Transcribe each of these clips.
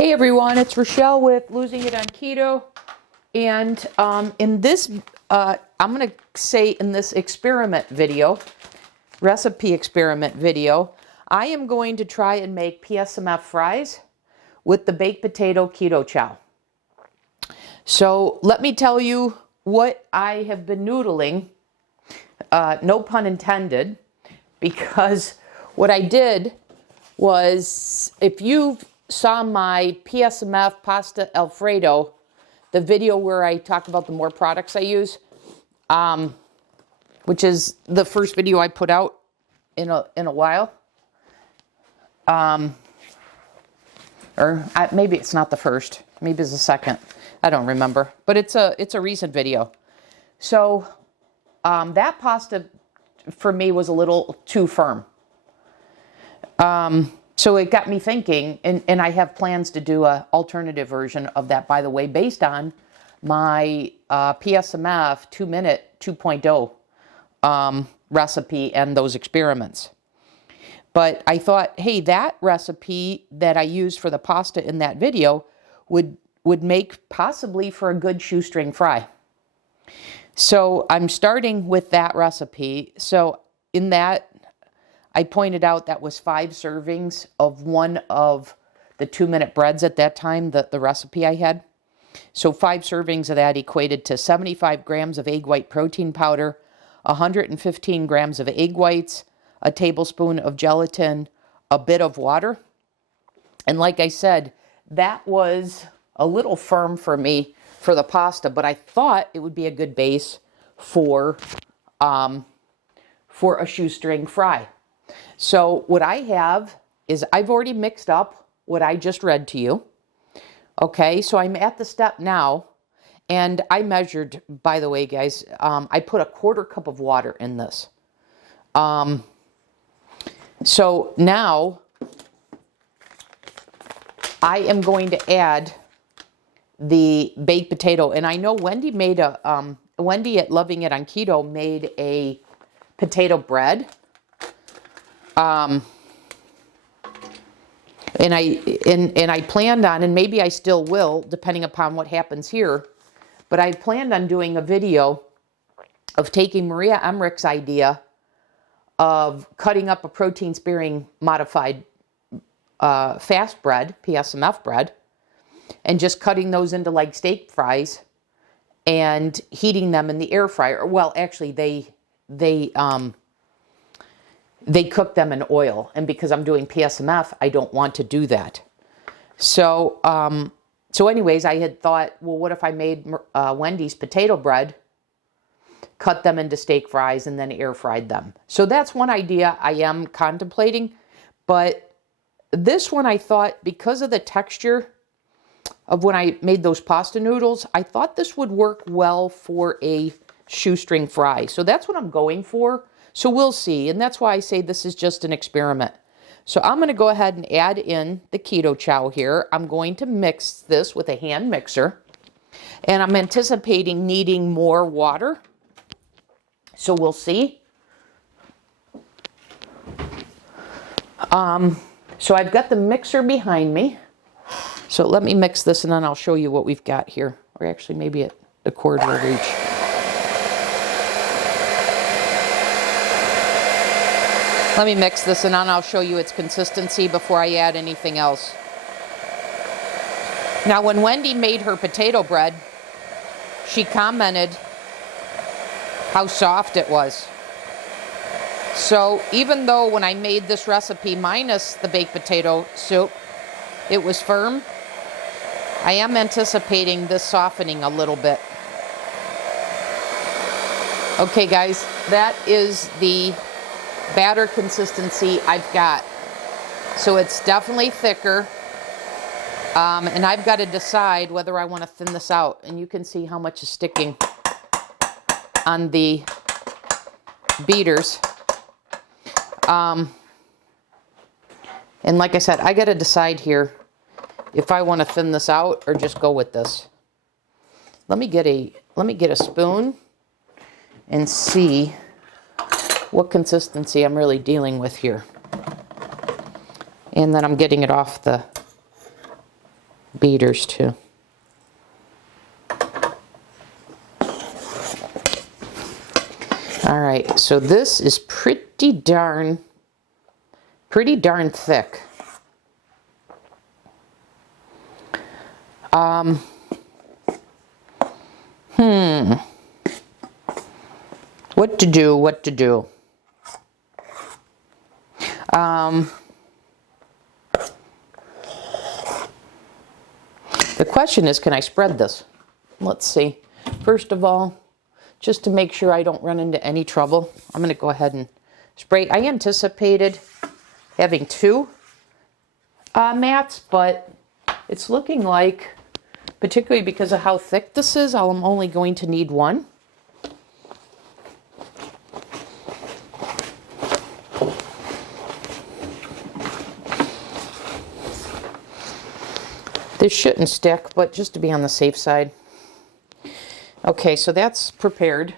Hey everyone, it's Rochelle with Losing It on Keto, and in this, I'm going to say in this experiment video, recipe experiment video, I am going to try and make PSMF fries with the baked potato keto chow. So let me tell you what I have been noodling, no pun intended, because what I did was, if you saw my PSMF pasta Alfredo, the video where I talk about the more products I use, which is the first video I put out in a while, maybe it's not the first, maybe it's the second, I don't remember, but it's a recent video. So that pasta for me was a little too firm. So it got me thinking, and I have plans to do an alternative version of that, by the way, based on my PSMF 2-minute 2.0 recipe and those experiments. But I thought, hey, that recipe that I used for the pasta in that video would make possibly for a good shoestring fry. So I'm starting with that recipe. So in that, I pointed out that was 5 servings of one of the 2-minute breads at that time, the recipe I had. So 5 servings of that equated to 75 grams of egg white protein powder, 115 grams of egg whites, a tablespoon of gelatin, a bit of water. And like I said, that was a little firm for me for the pasta, but I thought it would be a good base for a shoestring fry. So what I have is I've already mixed up what I just read to you. Okay, so I'm at the step now, and I measured, by the way, guys, I put a 1/4 cup of water in this. So now I am going to add the baked potato, and I know Wendy made Wendy at Loving It on Keto made a potato bread. And I planned on, and maybe I still will, depending upon what happens here, but I planned on doing a video of taking Maria Emmerich's idea of cutting up a protein-sparing modified fast bread, PSMF bread, and just cutting those into like steak fries and heating them in the air fryer. Well, actually, they cook them in oil, and because I'm doing PSMF, I don't want to do that. So, anyways, I had thought, well, what if I made Wendy's potato bread, cut them into steak fries, and then air fried them? So that's one idea I am contemplating, but this one I thought, because of the texture of when I made those pasta noodles, I thought this would work well for a shoestring fry. So that's what I'm going for. So we'll see, and that's why I say this is just an experiment. So I'm going to go ahead and add in the keto chow here. I'm going to mix this with a hand mixer, and I'm anticipating needing more water. So we'll see. So I've got the mixer behind me. So let me mix this, and then I'll show you what we've got here. Or actually, maybe the cord will reach. Let me mix this, and then I'll show you its consistency before I add anything else. Now, when Wendy made her potato bread, she commented how soft it was. So even though when I made this recipe minus the baked potato soup, it was firm, I am anticipating this softening a little bit. Okay, guys, that is the batter consistency I've got. So it's definitely thicker, and I've got to decide whether I want to thin this out, and you can see how much is sticking on the beaters. And like I said, I got to decide here if I want to thin this out or just go with this. Let me get a spoon and see what consistency I'm really dealing with here. And then I'm getting it off the beaters too. All right, so this is pretty darn thick. What to do? The question is, can I spread this? Let's see. First of all, just to make sure I don't run into any trouble, I'm going to go ahead and spray. I anticipated having two mats, but it's looking like, particularly because of how thick this is, I'm only going to need one. This shouldn't stick, but just to be on the safe side. Okay, so that's prepared.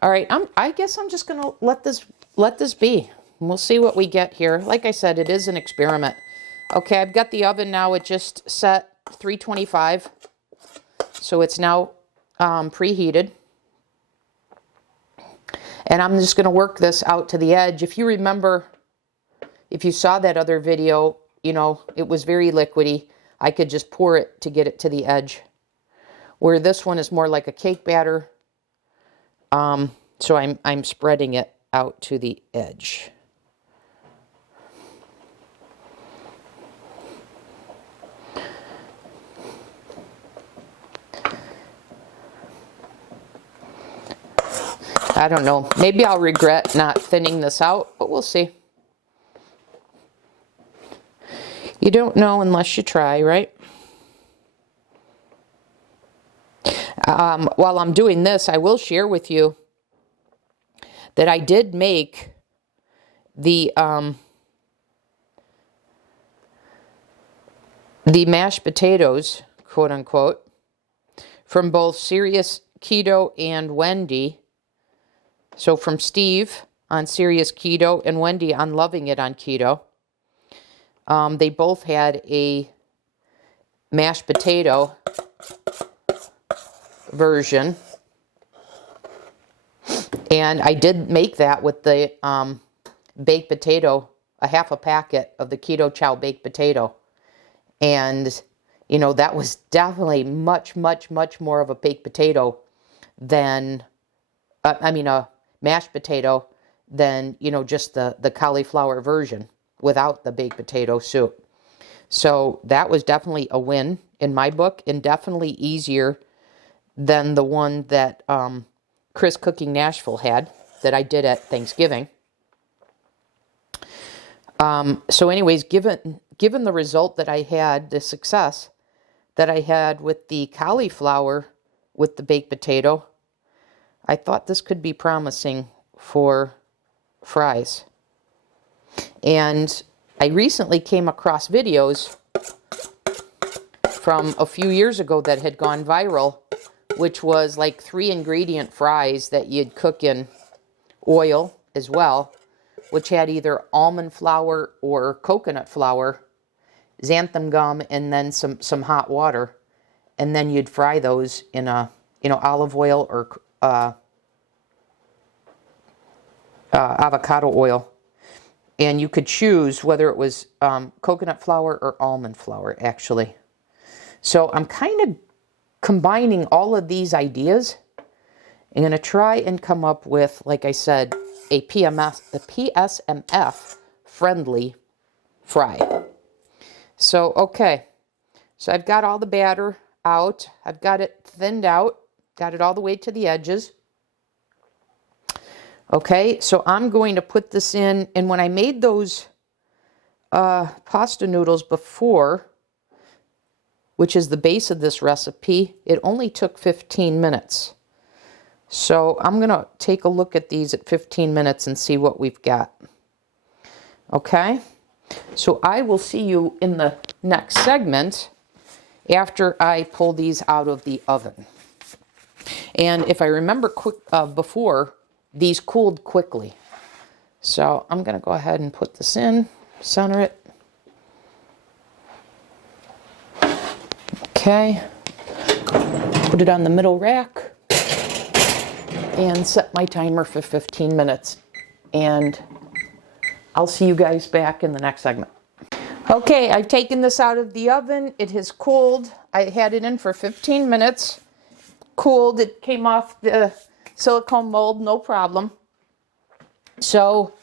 All right, I guess I'm just gonna let this be. We'll see what we get here. Like I said, it is an experiment. Okay, I've got the oven now. It just set 325, so it's now preheated. And I'm just gonna work this out to the edge. If you remember, if you saw that other video, you know, it was very liquidy. I could just pour it to get it to the edge. Where this one is more like a cake batter. So I'm spreading it out to the edge. I don't know. Maybe I'll regret not thinning this out, but we'll see. You don't know unless you try, right? While I'm doing this, I will share with you that I did make the mashed potatoes, quote unquote, from both Serious Keto and Wendy. So from Steve on Serious Keto and Wendy on Loving It on Keto. They both had a mashed potato version. And I did make that with the baked potato, a half a packet of the Keto Chow Baked Potato. And, you know, that was definitely much, much, much more of a baked potato than, a mashed potato than, you know, just the cauliflower version without the baked potato soup. So that was definitely a win in my book, and definitely easier than the one that Chris Cooking Nashville had that I did at Thanksgiving. So anyways, given the result that I had, the success that I had with the cauliflower with the baked potato, I thought this could be promising for fries. And I recently came across videos from a few years ago that had gone viral, which was like 3-ingredient fries that you'd cook in oil as well, which had either almond flour or coconut flour, xanthan gum, and then some hot water. And then you'd fry those in olive oil or avocado oil. And you could choose whether it was coconut flour or almond flour, actually. So I'm kind of combining all of these ideas. I'm going to try and come up with, like I said, a PSMF friendly fry. So, okay. So I've got all the batter out. I've got it thinned out. Got it all the way to the edges. Okay, so I'm going to put this in, and when I made those pasta noodles before, which is the base of this recipe, it only took 15 minutes. So I'm going to take a look at these at 15 minutes and see what we've got. Okay, so I will see you in the next segment after I pull these out of the oven. And if I remember before, these cooled quickly. So I'm going to go ahead and put this in, center it. Okay, put it on the middle rack and set my timer for 15 minutes. And I'll see you guys back in the next segment. Okay, I've taken this out of the oven. It has cooled. I had it in for 15 minutes. Cooled. It came off the silicone mold, no problem. So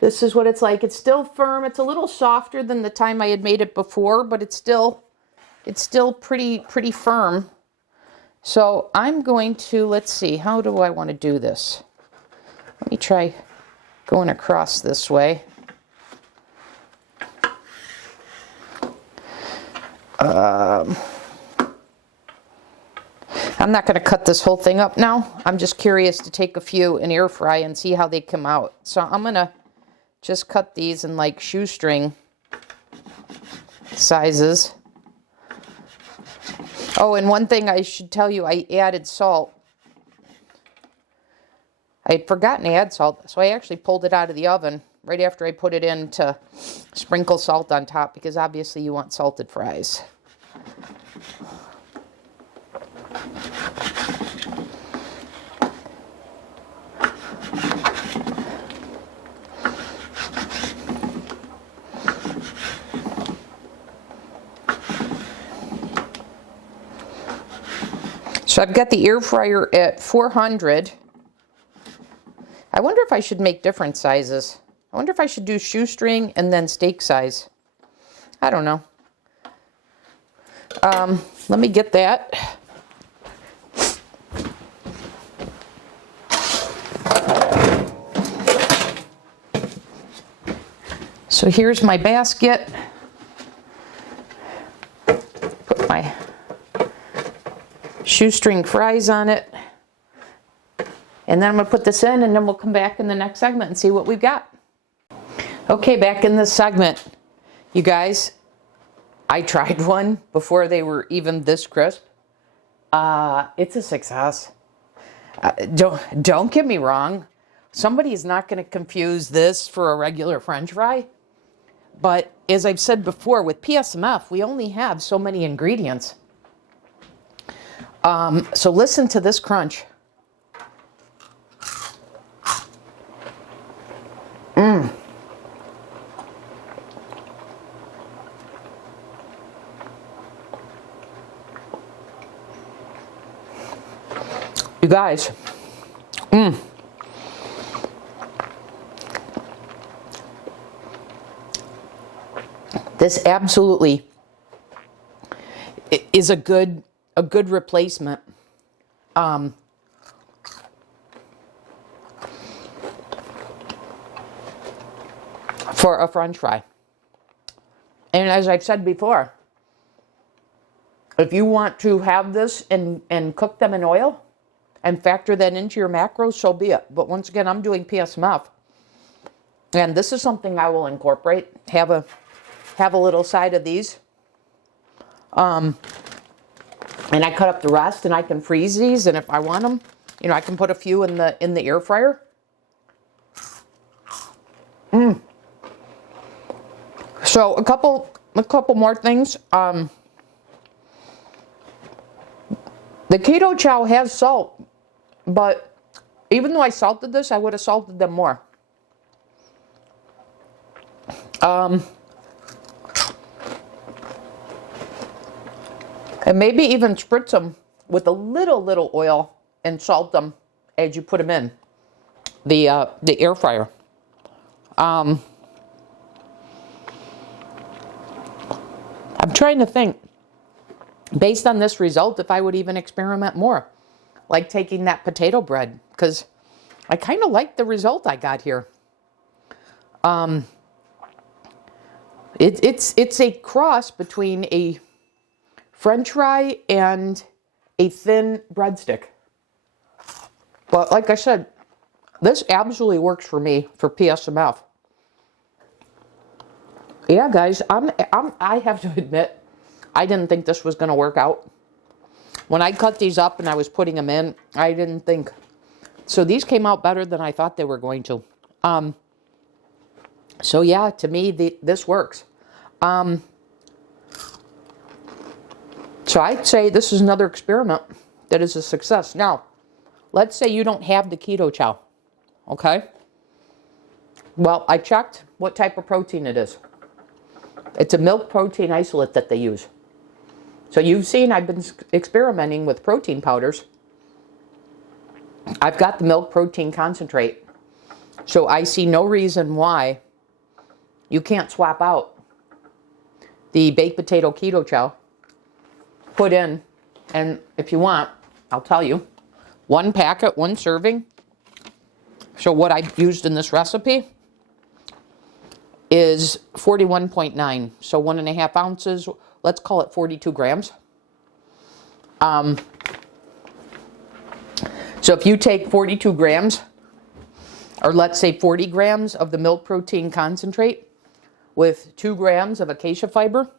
this is what it's like. It's still firm. It's a little softer than the time I had made it before, but it's still pretty firm. So I'm going to, let's see, how do I want to do this? Let me try going across this way. I'm not going to cut this whole thing up now. I'm just curious to take a few and air fry and see how they come out. So I'm going to just cut these in like shoestring sizes. Oh, and one thing I should tell you, I added salt. I had forgotten to add salt, so I actually pulled it out of the oven right after I put it in to sprinkle salt on top, because obviously you want salted fries. So I've got the air fryer at 400. I wonder if I should make different sizes. I wonder if I should do shoestring and then steak size. I don't know. Let me get that. So here's my basket. Put my shoestring fries on it. And then I'm going to put this in, and then we'll come back in the next segment and see what we've got. Okay, back in this segment, you guys, I tried one before they were even this crisp. It's a success. Don't get me wrong. Somebody is not going to confuse this for a regular French fry. But as I've said before, with PSMF, we only have so many ingredients. So listen to this crunch. You guys, this absolutely is a good replacement for a French fry. And as I've said before, if you want to have this and cook them in oil and factor that into your macros, so be it. But once again, I'm doing PSMF, and this is something I will incorporate. Have a little side of these, and I cut up the rest, and I can freeze these. And if I want them, I can put a few in the air fryer. So a couple more things. The Keto Chow has salt, but even though I salted this, I would have salted them more. And maybe even spritz them with a little oil and salt them as you put them in the air fryer. I'm trying to think, based on this result, if I would even experiment more, like taking that potato bread, because I kind of like the result I got here. It's a cross between a French fry and a thin breadstick. But like I said, this absolutely works for me for PSMF. Yeah, guys, I have to admit, I didn't think this was going to work out. When I cut these up and I was putting them in, I didn't think. So these came out better than I thought they were going to. So yeah, to me, this works. So I'd say this is another experiment that is a success. Now, let's say you don't have the Keto Chow, okay? Well, I checked what type of protein it is. It's a milk protein isolate that they use. So you've seen I've been experimenting with protein powders. I've got the milk protein concentrate. So I see no reason why you can't swap out the baked potato Keto Chow, put in, and if you want, I'll tell you, 1 packet, 1 serving. So what I used in this recipe is 41.9. So 1.5 ounces, let's call it 42 grams. So if you take 42 grams, or let's say 40 grams of the milk protein concentrate with 2 grams of acacia fiber,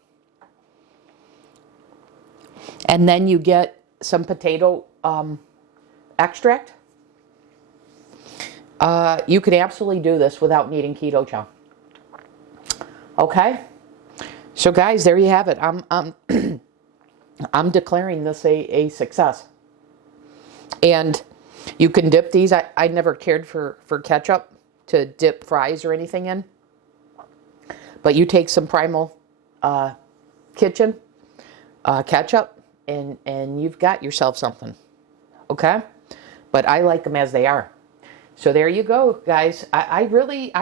and then you get some potato extract, you could absolutely do this without needing Keto Chow. Okay? So guys, there you have it. I'm declaring this a success. And you can dip these. I never cared for ketchup to dip fries or anything in. But you take some Primal Kitchen ketchup and you've got yourself something. Okay? But I like them as they are. So there you go, guys. I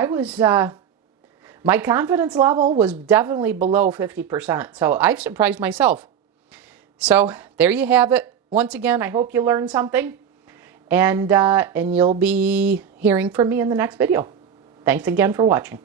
was, my confidence level was definitely below 50%. So I've surprised myself. So there you have it. Once again, I hope you learned something. And you'll be hearing from me in the next video. Thanks again for watching.